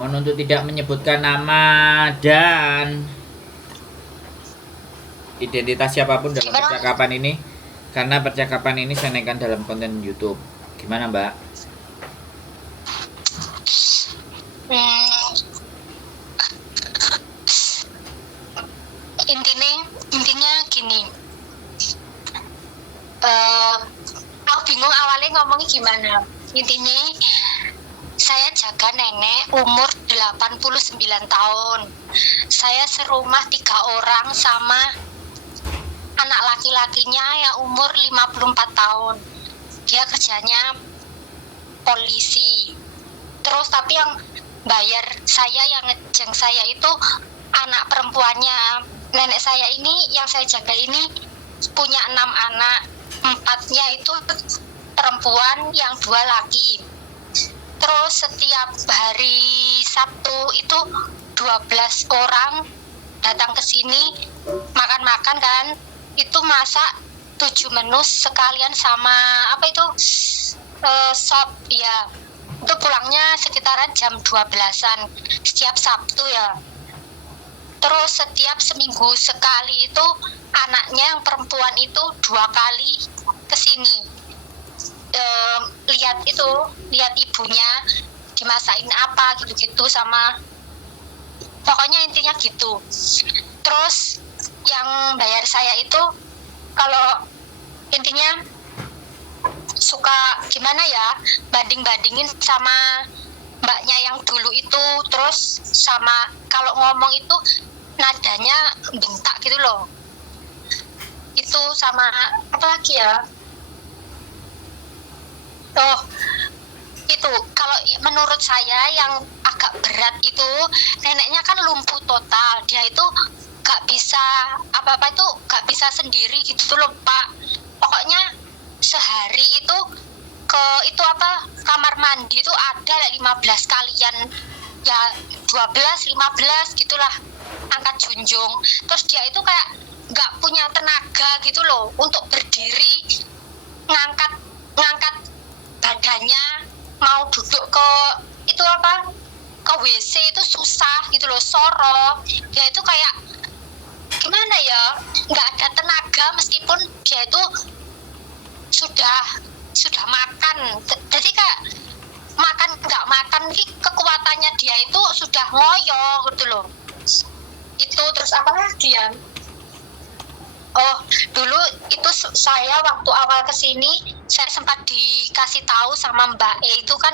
Mohon untuk tidak menyebutkan nama dan identitas siapapun dalam percakapan ini, karena percakapan ini saya naikkan dalam konten YouTube. Gimana, Mbak? Intinya gini. Aku bingung awalnya ngomongnya gimana. Intinya saya jaga nenek umur 89 tahun. Saya serumah 3 orang sama anak laki-lakinya yang umur 54 tahun. Dia kerjanya polisi. Terus tapi yang bayar saya, yang ngejeng saya itu anak perempuannya. Nenek saya ini yang saya jaga ini punya 6 anak. 4-nya itu perempuan, yang 2 laki. Terus setiap hari Sabtu itu 12 orang datang ke sini makan-makan kan. Itu masak 7 menu sekalian sama apa itu sop ya. Itu pulangnya sekitaran jam 12-an setiap Sabtu ya. Terus setiap seminggu sekali itu anaknya yang perempuan itu 2 kali kesini. Lihat ibunya dimasakin apa gitu-gitu, sama pokoknya intinya gitu. Terus yang bayar saya itu kalau intinya suka gimana ya, banding-bandingin sama mbaknya yang dulu itu. Terus sama kalau ngomong itu nadanya bentak gitu loh. Itu sama apa lagi ya, itu kalau menurut saya yang agak berat itu neneknya kan lumpuh total. Dia itu gak bisa apa-apa, itu gak bisa sendiri gitu loh Pak. Pokoknya sehari itu ke itu apa kamar mandi itu ada 15 kalian ya, 12 15 gitulah angkat junjung. Terus dia itu kayak gak punya tenaga gitu loh untuk berdiri ngangkat badannya, mau duduk ke itu apa ke WC itu susah gitu loh, sorok. Dia itu kayak gimana ya, nggak ada tenaga meskipun dia itu sudah makan. Jadi kayak makan nggak makan kekuatannya dia itu sudah ngoyo gitu loh. Itu terus apa lagi ya, dulu itu saya waktu awal kesini saya sempat dikasih tahu sama Mbak E itu kan,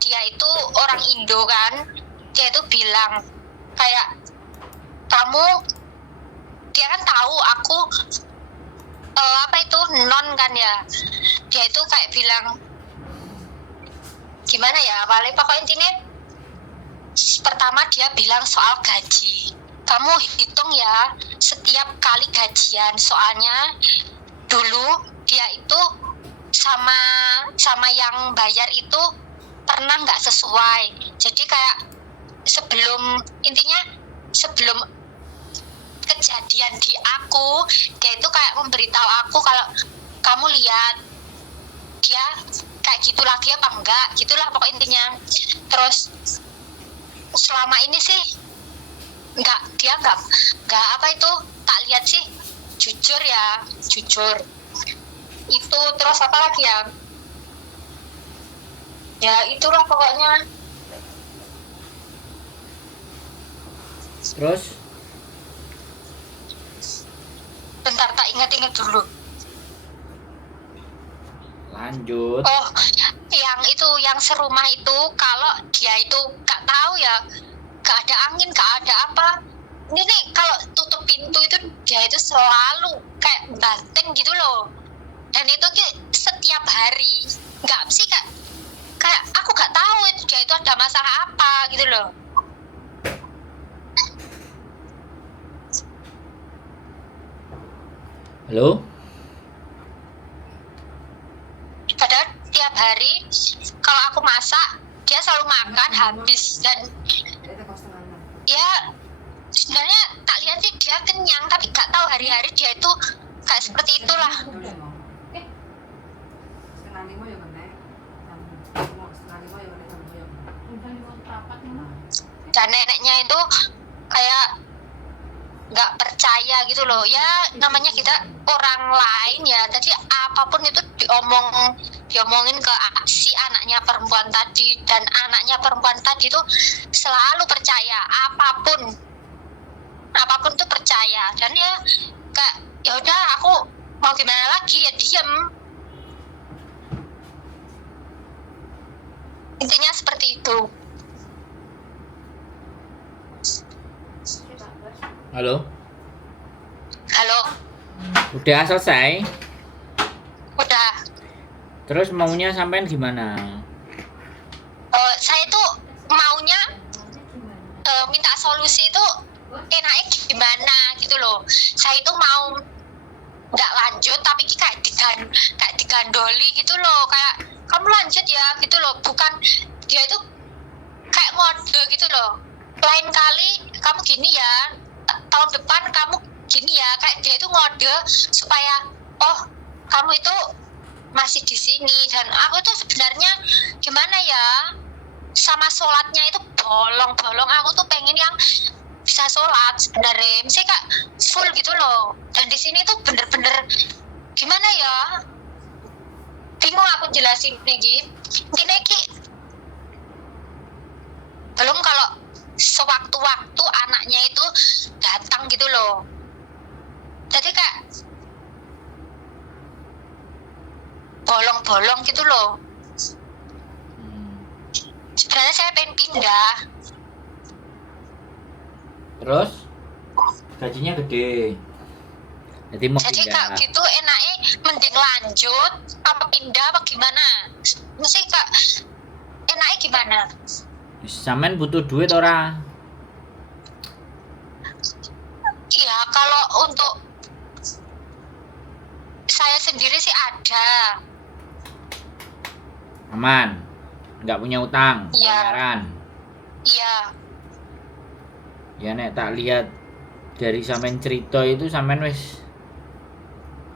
dia itu orang Indo kan. Dia itu bilang kayak dia kan tahu aku apa itu non kan ya. Dia itu kayak bilang gimana ya, paling pokoknya intinya pertama dia bilang soal gaji, kamu hitung ya setiap kali gajian, soalnya dulu dia itu sama yang bayar itu pernah nggak sesuai. Jadi kayak sebelum kejadian di aku, dia itu kayak memberitahu aku kalau kamu lihat dia kayak gitu lagi apa enggak gitulah pokoknya intinya. Terus selama ini sih dia nggak apa itu tak lihat sih, jujur itu. Terus apa lagi ya itulah pokoknya. Terus bentar tak ingat dulu. lanjut. Yang serumah itu kalau dia itu gak tahu ya, gak ada angin, gak ada apa. Ini nih kalau tutup pintu itu dia itu selalu kayak banteng gitu loh. Dan itu setiap hari. Gak sih kayak aku gak tahu itu dia itu ada masalah apa gitu loh. Halo? Padahal tiap hari kalau aku masak dia selalu makan habis. Dan ya sebenarnya tak lihat sih dia kenyang, tapi gak tahu hari-hari dia itu kayak seperti itulah. dan neneknya itu kayak nggak percaya gitu loh ya, namanya kita orang lain ya, jadi apapun itu diomongin ke si anaknya perempuan tadi, dan anaknya perempuan tadi itu selalu percaya apapun tuh percaya, dan ya kayak ya udah aku mau gimana lagi, ya diem, intinya seperti itu. Halo, Halo, udah selesai? udah. Terus maunya sampean gimana? Saya tuh maunya minta solusi itu enaknya gimana gitu loh. Saya itu mau nggak lanjut tapi kayak digandoli gitu loh, kayak kamu lanjut ya gitu loh, bukan dia itu kayak ngode gitu loh, lain kali kamu gini ya, tahun depan kamu gini ya, kayak dia itu ngode supaya oh kamu itu masih di sini. Dan aku tuh sebenarnya gimana ya, sama sholatnya itu bolong-bolong, aku tuh pengen yang bisa sholat sebenarnya, misalnya kayak full gitu loh, dan di sini tuh bener-bener gimana ya, bingung aku jelasin nih. Intinya belum kalau sewaktu-waktu anaknya itu datang gitu loh, jadi kayak bolong-bolong gitu loh. Sebenarnya saya pengen pindah. Terus gajinya gede, jadi mau Jadi pindah. kak gitu enaknya mending lanjut apa pindah apa gimana? Mesti kak enaknya gimana? Sampean butuh duit ora? Iya, kalau untuk saya sendiri sih ada. Aman, nggak punya utang, Iya. bayaran. Iya. Ya nek tak lihat dari sampean cerita itu sampean wis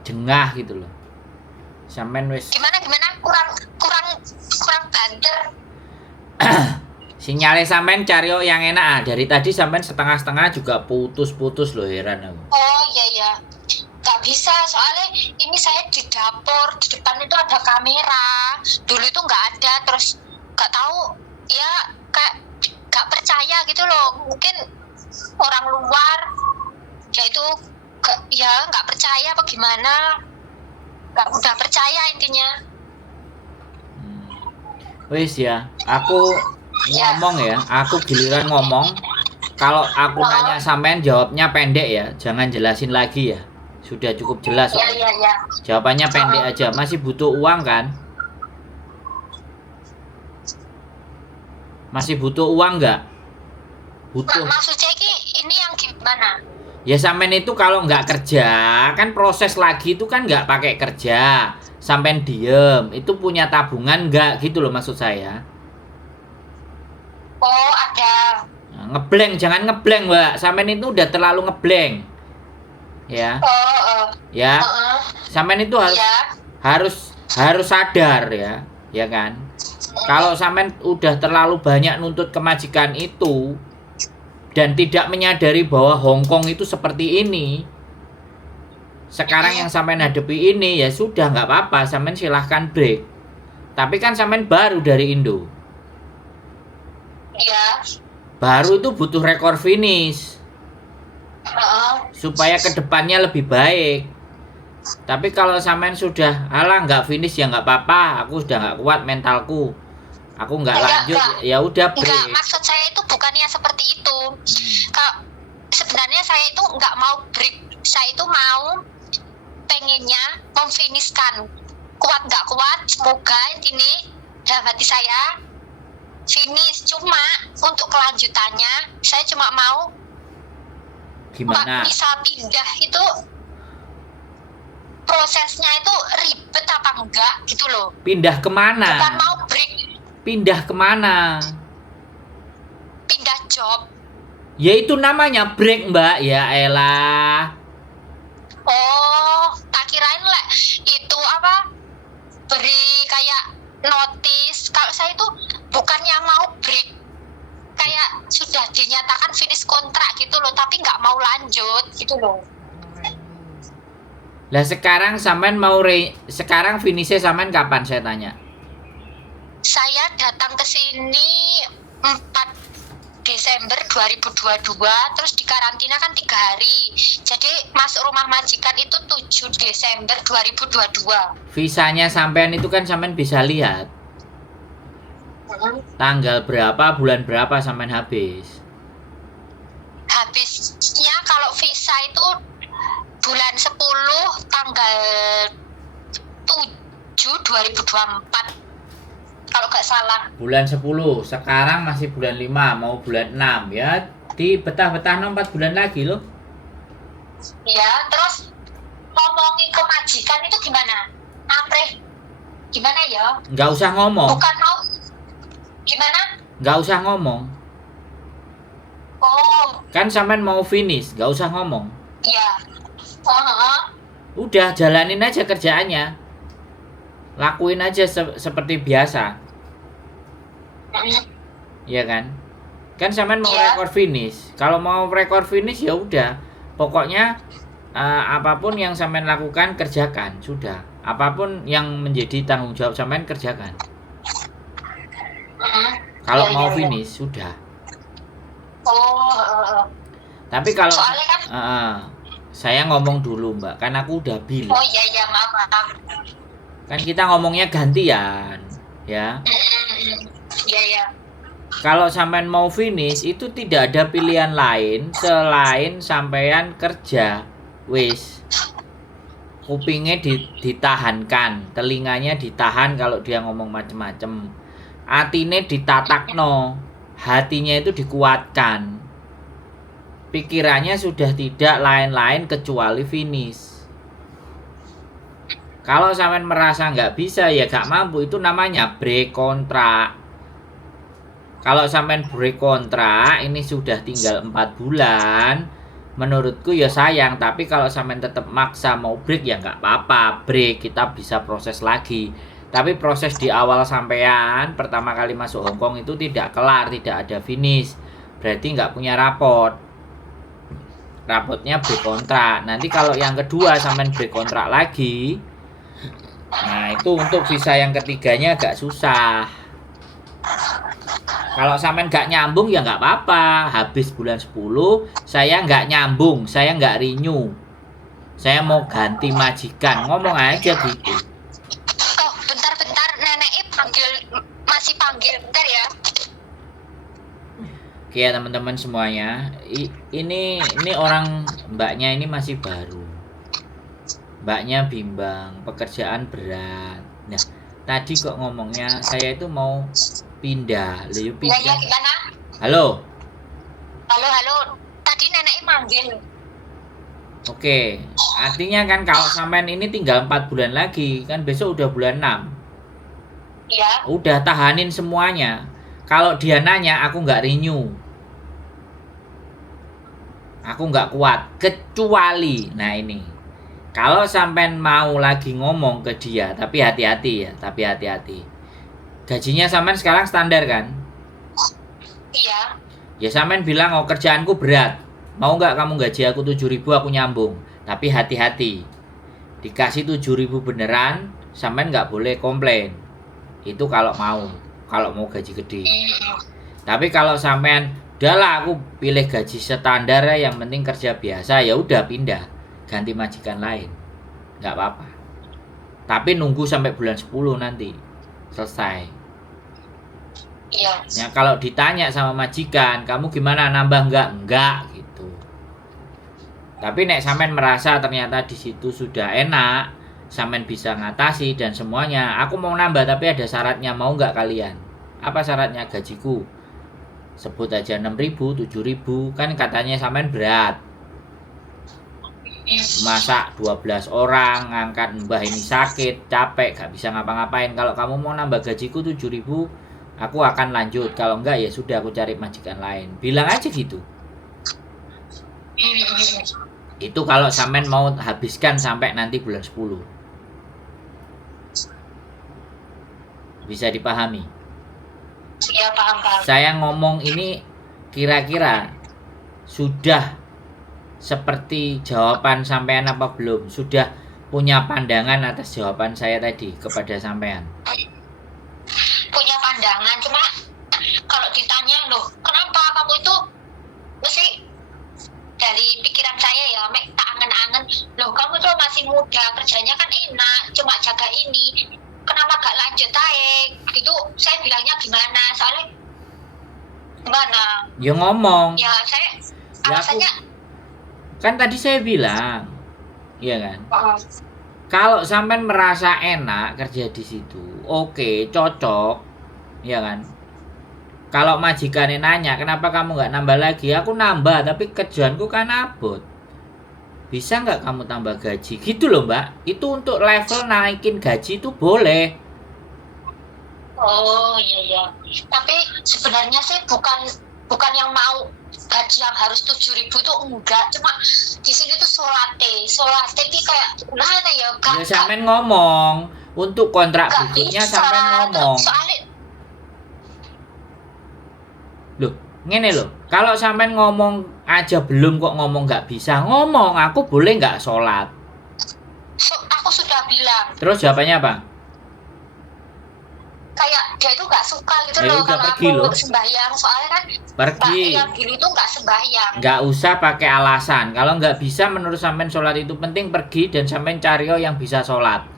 jengah gitu loh. Sampean wis Gimana kurang banter. sinyalnya sampean cari yang enak ah. Dari tadi sampean setengah-setengah juga putus-putus loh, heran aku. Oh iya. Gak bisa, soalnya ini saya di dapur, di depan itu ada kamera. Dulu itu nggak ada, terus nggak tahu ya, kayak nggak percaya gitu loh. Mungkin orang luar ya itu nggak percaya apa gimana, nggak mudah percaya intinya. Wis ya, aku ngomong ya, aku giliran ngomong. Kalau aku nanya sampean jawabnya pendek ya, jangan jelasin lagi ya. Sudah cukup jelas. Iya. Jawabannya pendek aja. Masih butuh uang kan? Masih butuh uang nggak? Butuh. Maksudnya ini yang gimana? Ya sampean itu kalau nggak kerja, kan proses lagi itu kan nggak pakai kerja. Sampean diem, itu punya tabungan nggak gitu loh maksud saya. Oh ada. Nah, ngeblank, jangan ngeblank mbak. Sampean itu udah terlalu ngeblank. Ya. Ya. Sampean itu harus sadar ya kan. Kalau sampean udah terlalu banyak nuntut kemajikan itu dan tidak menyadari bahwa Hongkong itu seperti ini. Sekarang yang sampean hadapi ini ya sudah nggak apa-apa, sampean silahkan break. Tapi kan sampean baru dari Indo. Iya. Baru itu butuh rekor finish. Supaya kedepannya lebih baik. Tapi kalau sampean sudah nggak finish ya nggak apa-apa, aku sudah nggak kuat mentalku, aku nggak lanjut, ya udah break. Enggak, maksud saya itu bukannya seperti itu. Kalau sebenarnya saya itu nggak mau break, saya itu mau pengennya memfinishkan, kuat nggak kuat, semoga ini dalam hati saya finish. Cuma untuk kelanjutannya saya cuma mau Gimana? bisa pindah itu prosesnya itu ribet apa enggak gitu loh. Pindah kemana? Bukan mau break. Pindah kemana? Pindah job. Ya itu namanya break mbak, ya elah. Oh, tak kirain lah itu apa, beri kayak notice. Kalau saya itu bukannya mau break, kayak sudah di dinyatakan finish kontrak gitu loh, tapi nggak mau lanjut gitu loh. Lah sekarang sampean sekarang finishnya sampean kapan saya tanya? Saya datang ke sini 4 Desember 2022, terus di karantina kan 3 hari. Jadi masuk rumah majikan itu 7 Desember 2022. Visanya sampean itu kan sampean bisa lihat. Tanggal berapa, bulan berapa sampean habis? Habisnya kalau visa itu bulan 10 tanggal 7 2024. Kalau nggak salah. Bulan 10, sekarang masih bulan 5, mau bulan 6 ya. Di betah-betah 4 bulan lagi loh. Ya, terus ngomongin ke majikan itu gimana? Apre, gimana ya? Nggak usah ngomong. Bukan mau, gimana? Nggak usah ngomong. Oh. Kan sampean mau finish, nggak usah ngomong. Iya. Udah jalanin aja kerjaannya. Lakuin aja seperti biasa. Iya kan? Kan sampean mau record finish. Kalau mau record finish ya udah. Pokoknya apapun yang sampean lakukan kerjakan, sudah. Apapun yang menjadi tanggung jawab sampean kerjakan. Kalau mau finish sudah. Tapi kalau kan, saya ngomong dulu Mbak, kan aku udah bilang. Oh iya maaf. Kan kita ngomongnya gantian, ya. Iya. Kalau sampean mau finish itu tidak ada pilihan lain selain sampean kerja. Wis. Kupingnya ditahankan, telinganya ditahan kalau dia ngomong macem-macem. Atine ditatakno, hatinya itu dikuatkan. Pikirannya sudah tidak lain-lain kecuali finish. Kalau sampean merasa nggak bisa ya nggak mampu, itu namanya break kontrak. Kalau sampean break kontrak ini sudah tinggal 4 bulan, menurutku ya sayang. Tapi kalau sampean tetap maksa mau break ya nggak apa-apa, break, kita bisa proses lagi. Tapi proses di awal sampean pertama kali masuk Hongkong itu tidak kelar, tidak ada finish, berarti nggak punya raport. Rapotnya break kontrak. Nanti kalau yang kedua sampean break kontrak lagi, nah itu untuk visa yang ketiganya agak susah. Kalau sampean nggak nyambung ya nggak apa-apa. Habis bulan 10 saya nggak nyambung, saya nggak renew, saya mau ganti majikan, ngomong aja gitu. Oh bentar nenek masih panggil bentar ya. Oke ya teman-teman semuanya, ini orang mbaknya ini masih baru. Mbaknya bimbang, pekerjaan berat. Nah, tadi kok ngomongnya saya itu mau pindah. Yuk pindah. Ya, gimana? Halo. Tadi nenek manggil. Oke, artinya kan kalau sampean ini tinggal 4 bulan lagi, kan besok udah bulan 6. Iya. Udah tahanin semuanya. Kalau dia nanya, aku nggak renew. Aku nggak kuat, kecuali, nah ini, kalau sampean mau lagi ngomong ke dia, tapi hati-hati ya, gajinya sampean sekarang standar kan? Iya. Ya sampean bilang, oh kerjaanku berat, mau nggak kamu gaji aku 7.000, aku nyambung. Tapi hati-hati, dikasih 7.000 beneran, sampean nggak boleh komplain. Itu kalau mau gaji gede. Tapi kalau sampean udahlah aku pilih gaji standar ya, yang penting kerja biasa, ya udah pindah, ganti majikan lain, nggak apa-apa. Tapi nunggu sampai bulan 10 nanti selesai. Iya. Ya kalau ditanya sama majikan, kamu gimana, nambah enggak gitu. Tapi nek sampean merasa ternyata di situ sudah enak, sampean bisa ngatasi dan semuanya, aku mau nambah tapi ada syaratnya, mau nggak kalian? Apa syaratnya? Gajiku sebut aja 6.000, 7.000, kan katanya sampean berat. Masak 12 orang, ngangkat mbah ini sakit, capek, gak bisa ngapa-ngapain. Kalau kamu mau nambah gajiku 7.000, aku akan lanjut. Kalau enggak ya sudah, aku cari majikan lain. Bilang aja gitu. Itu kalau sampean mau habiskan sampai nanti bulan 10. Bisa dipahami? Ya paham. Saya ngomong ini kira-kira sudah seperti jawaban sampean apa belum? Sudah punya pandangan atas jawaban saya tadi kepada sampean? Punya pandangan, cuma kalau ditanya loh, kenapa kamu itu mesti, dari pikiran saya ya, tak angen-angen, loh kamu tuh masih muda, kerjanya kan enak, cuma jaga ini, kenapa gak lanjut aja? Itu saya bilangnya gimana? Soalnya gimana? Ya ngomong. Ya saya Ya, alasannya kan tadi saya bilang, iya kan? Kalau sampean merasa enak kerja di situ, oke, cocok, ya kan? Kalau majikannya nanya, kenapa kamu nggak nambah lagi? Aku nambah, tapi kerjaanku kan abot. Bisa nggak kamu tambah gaji? Gitu loh, Mbak. Itu untuk level naikin gaji itu boleh. oh iya. Tapi sebenarnya sih bukan yang mau gaji yang harus 7.000 itu enggak, cuma di sini tuh solate itu kayak gimana ya, Ya sampean ngomong, untuk kontrak berikutnya sampean ngomong. Soalnya Loh, ngene loh. Kalau sampean ngomong aja belum kok ngomong nggak bisa, ngomong aku boleh nggak sholat? aku sudah bilang. Terus jawabannya apa? Kayak dia itu nggak suka gitu Ya loh udah, kalau pergi aku loh. sembahyang, soalnya kan Pergi. yang gini tuh nggak sembahyang. Nggak usah pakai alasan. Kalau nggak bisa menurut sampean sholat itu penting, pergi dan sampean cari yang bisa sholat.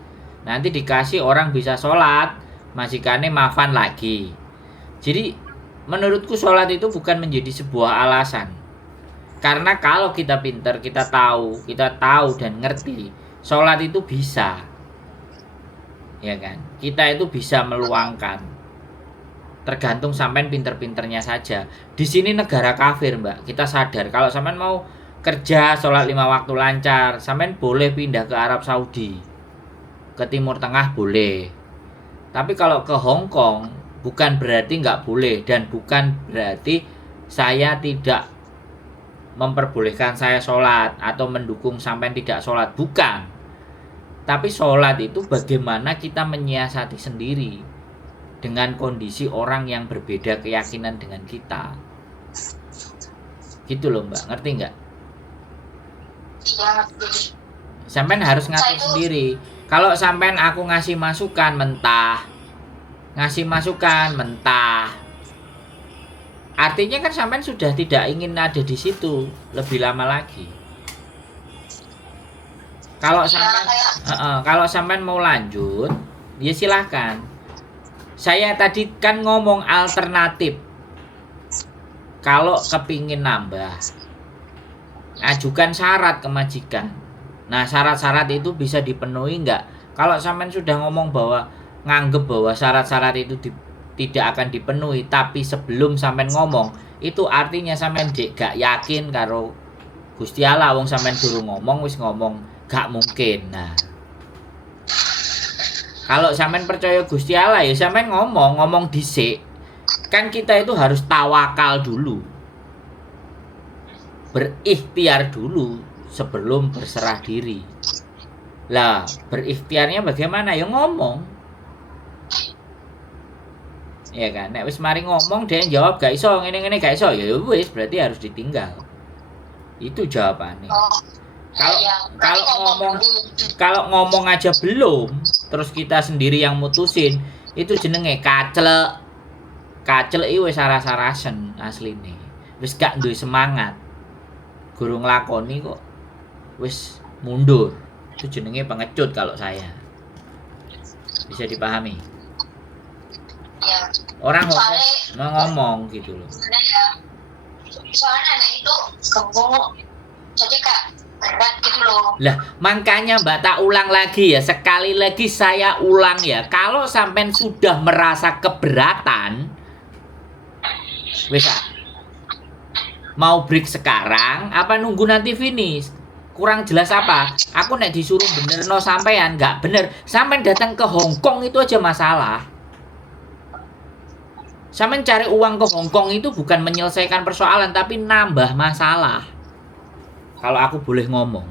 Nanti dikasih orang bisa sholat, majikannya maafan lagi. Jadi menurutku sholat itu bukan menjadi sebuah alasan. Karena kalau kita pinter, kita tahu dan ngerti, sholat itu bisa. Ya kan? Kita itu bisa meluangkan. Tergantung sampean pinter-pinternya saja. Di sini negara kafir, Mbak. Kita sadar kalau sampean mau kerja sholat 5 waktu lancar, sampean boleh pindah ke Arab Saudi. Ke Timur Tengah boleh. Tapi kalau ke Hong Kong bukan berarti nggak boleh, dan bukan berarti saya tidak memperbolehkan saya sholat atau mendukung sampean tidak sholat, bukan. Tapi sholat itu bagaimana kita menyiasati sendiri dengan kondisi orang yang berbeda keyakinan dengan kita. Gitu loh, Mbak, ngerti nggak? Sampean harus ngatur sendiri. Kalau sampean aku ngasih masukan mentah, artinya kan sampean sudah tidak ingin ada di situ lebih lama lagi. Kalau sampean mau lanjut, ya silahkan. Saya tadi kan ngomong alternatif. Kalau kepingin nambah, ajukan syarat ke majikan. Nah, syarat-syarat itu bisa dipenuhi nggak? Kalau sampean sudah ngomong bahwa nganggep bahwa syarat-syarat itu tidak akan dipenuhi, tapi sebelum sampean ngomong, itu artinya sampean gak yakin karo Gusti Allah. Wong sampean durung ngomong wis ngomong gak mungkin. Nah, kalau sampean percaya Gusti Allah ya sampean ngomong dhisik. Kan kita itu harus tawakal dulu, berikhtiar dulu sebelum berserah diri. Lah, berikhtiarnya bagaimana? Ya ngomong. Ya kan, nek wis mari ngomong dia jawab gak iso ngene-ngene gak iso, ya wis berarti harus ditinggal. Itu jawabannya. Kalau ngomong aja belum, terus kita sendiri yang mutusin, itu jenenge kaclek. Kaclek iki wis saras-sarasen asline. Wis gak duwe semangat. Guru nglakoni kok wis mundur. Itu jenenge pengecut kalau saya. Bisa dipahami? Ya. Orang ngomong gitu loh. Soalnya anak itu gemuk, jadi kak berat gitu loh. Lah, makanya Mbak tak ulang lagi ya, sekali lagi saya ulang ya. Kalau sampean sudah merasa keberatan, wes mau break sekarang apa nunggu nanti finish? Kurang jelas apa? Aku nek disuruh bener no sampean nggak bener. Sampean datang ke Hong Kong itu aja masalah. Sampean cari uang ke Hong Kong itu bukan menyelesaikan persoalan, tapi nambah masalah. Kalau aku boleh ngomong,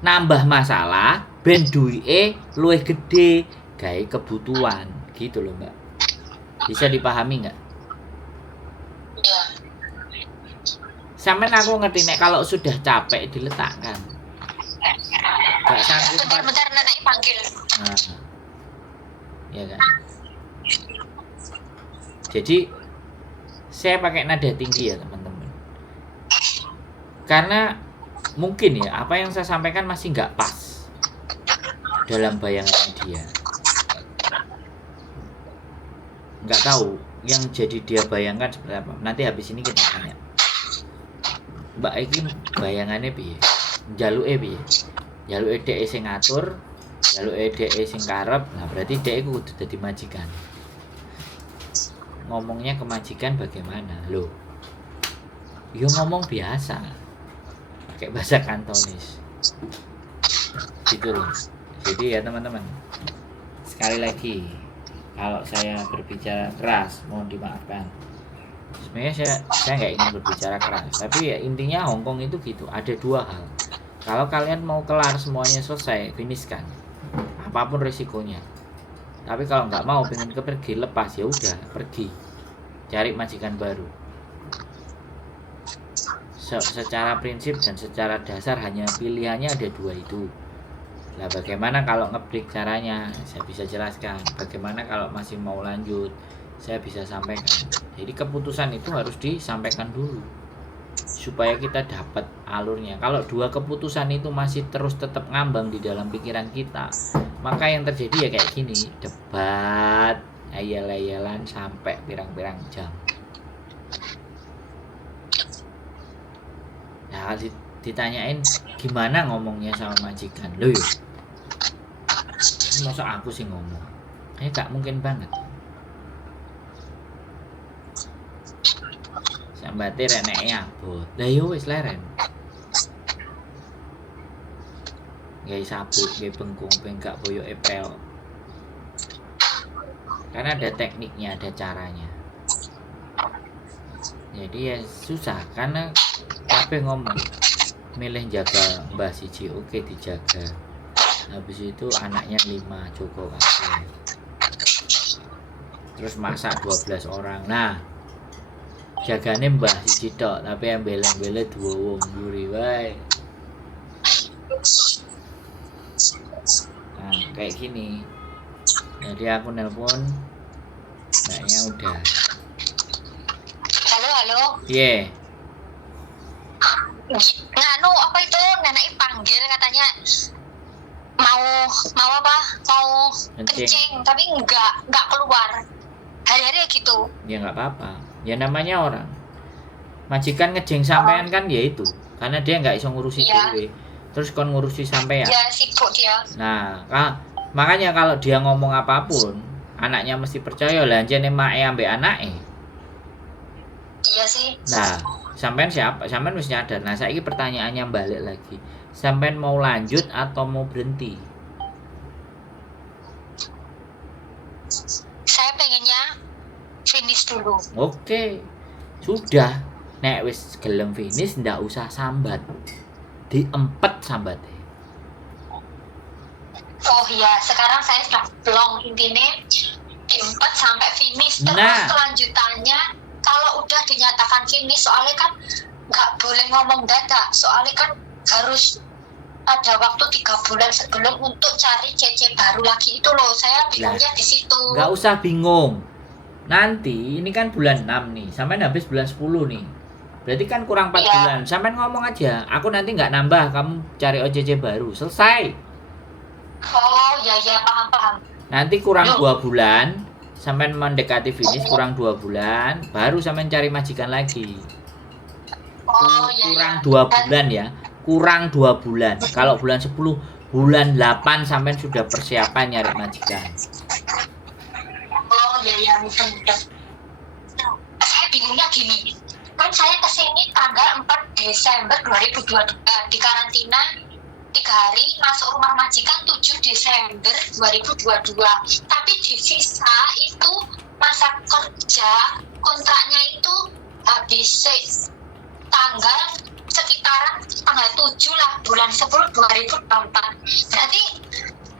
nambah masalah, ben duwike luwih gede, gawe kebutuhan, gitu loh Mbak. Bisa dipahami nggak? Sampean aku ngerti nek kalau sudah capek diletakkan. Gak sanggup. Bentar nenek panggil. Nah. Ya kan. Jadi saya pakai nada tinggi ya teman-teman. Karena mungkin ya apa yang saya sampaikan masih nggak pas dalam bayangan dia. Nggak tahu yang jadi dia bayangkan seperti apa. Nanti habis ini kita tanya. Mbak Eki bayangannya piye? Jaluke piye? Jaluke dhek sing ngatur, jaluke dhek sing karep. Nah, berarti dhek iku kudu dadi majikan. Ngomongnya ke majikan bagaimana? Loh. Yo ngomong biasa. Pakai bahasa Kantonis. Gitu loh. Jadi ya teman-teman. Sekali lagi, kalau saya berbicara keras, mohon dimaafkan. Sebenarnya saya nggak ingin berbicara keras, tapi ya intinya Hongkong itu gitu. Ada dua hal. Kalau kalian mau kelar semuanya selesai, finishkan. Apapun risikonya. Tapi kalau nggak mau, pengen pergi, lepas ya udah pergi. Cari majikan baru. Secara prinsip dan secara dasar hanya pilihannya ada dua itu. Nah, bagaimana kalau ngebreak caranya? Saya bisa jelaskan. Bagaimana kalau masih mau lanjut? Saya bisa sampaikan. Jadi keputusan itu harus disampaikan dulu supaya kita dapat alurnya. Kalau dua keputusan itu masih terus tetap ngambang di dalam pikiran kita, maka yang terjadi ya kayak gini, debat, ayel-ayelan sampai pirang-pirang jam. Nah, ditanyain gimana ngomongnya sama majikan. Loh, masa aku sih ngomong? Gak mungkin banget. Sambate reneke abot. Lah yo wis leren. Gawe sabuk, gawe bengkung, bengkak boyoke pel. Karena ada tekniknya, ada caranya. Jadi ya susah karena kabeh ngomong milih jaga Mbah siji, oke dijaga. Habis itu anaknya 5 cukup kabeh. Terus masak 12 orang. Nah, jagane Mbah siji tok, tapi yang bela-bela 2 wong mburi wae. Nah, kayak gini. Jadi aku nelpon, mbaknya udah. Halo. Iya. Nganu apa itu nenek panggil katanya mau apa? Mau kencing tapi enggak keluar. Hari-hari gitu. Ya nggak apa-apa. Ya namanya orang. Majikan ngejeng sampean kan ya itu. Karena dia nggak iso ngurusi dhewe. Terus kon ngurusi sampean. Ya sibuk dia. Nah, makanya kalau dia ngomong apapun, anaknya mesti percaya lah jane mae ambek anake. Iya sih. Nah, sampean siapa? Sampean mesti nyadar. Nah, saiki pertanyaannya balik lagi. Sampean mau lanjut atau mau berhenti? Saya pengennya finish dulu. Oke. Sudah. Nek wis gelem finish ndak usah sambat. Diempet sambatnya. Oh iya, sekarang saya sudah blong intinya diempet sampai finish. Terus kelanjutannya kalau udah dinyatakan finish, soalnya kan nggak boleh ngomong dadak, soalnya kan harus ada waktu 3 bulan sebelum untuk cari CC baru lagi itu loh. Saya bingungnya di situ. Nggak usah bingung. Nanti ini kan bulan 6 nih, sampai habis bulan 10 nih. Berarti kan kurang 4 bulan. Sampai ngomong aja, aku nanti nggak nambah, kamu cari OCC baru. Selesai. Oh ya paham. Nanti kurang 2 bulan. Sampai mendekati finish kurang 2 bulan, baru sampai cari majikan lagi. Kurang 2 bulan ya. Kurang 2 bulan. Kalau bulan 10, bulan 8 sampai sudah persiapan nyari majikan. Oh ya bisa. Saya bingungnya gini. Kan saya kesini tanggal 4 Desember 2022 di karantina 3 hari, masuk rumah majikan 7 Desember 2022. Tapi di sisa itu masa kerja kontraknya itu habis tanggal sekitaran tanggal 7 lah, bulan 10 2024. Berarti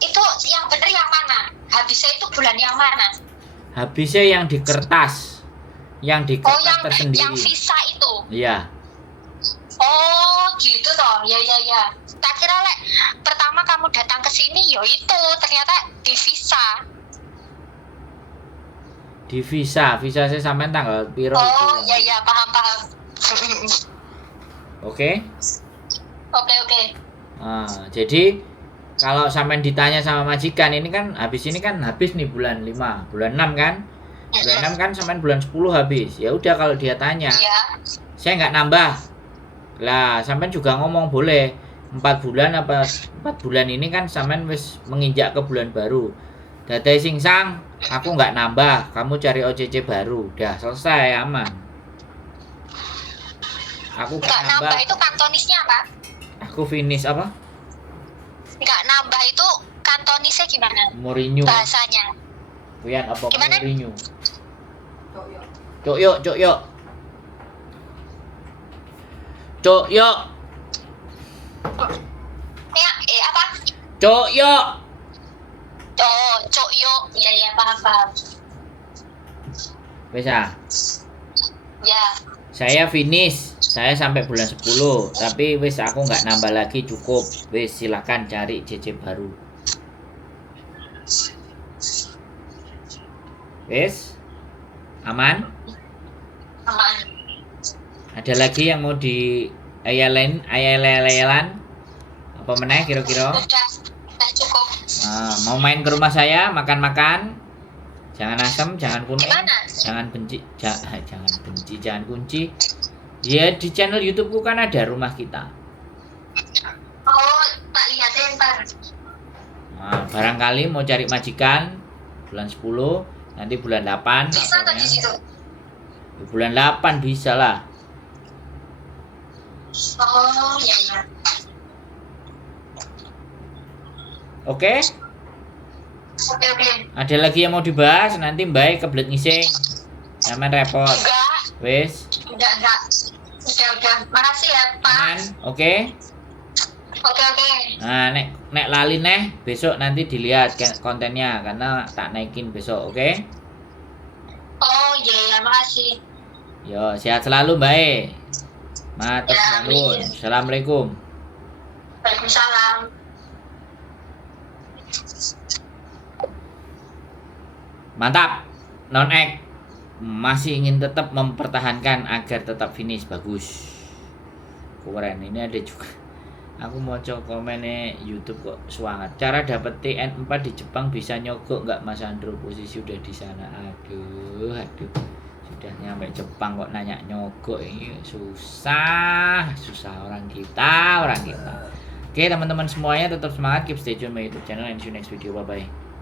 itu yang benar yang mana? Habisnya itu bulan yang mana? Habisnya yang di kertas. Yang di kertas tersendiri. Yang visa itu. Iya. gitu toh. Ya. Tak kira lek pertama kamu datang ke sini yo itu ternyata di visa. Di visa saya sampean tanggal piro Oh, itu? ya paham. Oke. Oke. Nah, jadi kalau sampean ditanya sama majikan ini kan habis nih bulan 5, bulan 6 kan? Bulan 6 kan sampean bulan 10 habis. Ya udah kalau dia tanya, saya nggak nambah. Lah, sampean juga ngomong boleh 4 bulan apa 4 bulan ini kan sampean wis menginjak ke bulan baru. Datai singsang, aku nggak nambah, kamu cari OCC baru. Udah selesai, aman. Aku nggak nambah itu kantonisnya apa? Aku finish apa? Nggak nambah itu kantonisnya gimana? Mourinho. Bahasanya. Kuyan apa Gimana? Mourinho? Cok yuk. Apa? Cok yuk. Oh, cok yuk. Ya, paham. Bisa. Ya. Saya finish. Saya sampai bulan 10, tapi wis aku nggak nambah lagi, cukup. Wis silakan cari CC baru. Wis. Aman? Aman. Ada lagi yang mau di ayalan? Apa meneh kira-kira? Udah cukup. Nah, mau main ke rumah saya, makan-makan. Jangan asam, jangan kuning. Gimana? Jangan benci, jangan kunci. Ya di channel YouTubeku kan ada rumah kita. Oh, tak lihatin ntar. Nah, barangkali mau cari majikan bulan 10, nanti bulan 8. Bisa tuh di situ. Bulan 8 bisa lah. Oh, ya. Oke? Oke. Ada lagi yang mau dibahas? Nanti Mbak kebelet ngising. Jangan repot. Enggak. Wes. Enggak. Udah. Makasih ya, Pak. Aman? Oke? Oke. Nah, nek lali neh besok nanti dilihat kontennya karena tak naikin besok, oke? Oh, iya, makasih. Yo, sehat selalu, Mbak. Matur Ya, nuwun. amin. Assalamualaikum. Waalaikumsalam. Mantap. Non-ek masih ingin tetap mempertahankan agar tetap finish, bagus. Keren, ini ada juga. Aku mau coba komennya YouTube kok semangat. Cara dapet TN4 di Jepang bisa nyogok nggak Mas Andro? Posisi udah di sana. Aduh. Sudah nyampe Jepang kok nanya nyogok, ini susah orang kita. Oke teman-teman semuanya, tetap semangat, keep stay tune my YouTube channel and see you next video, bye bye.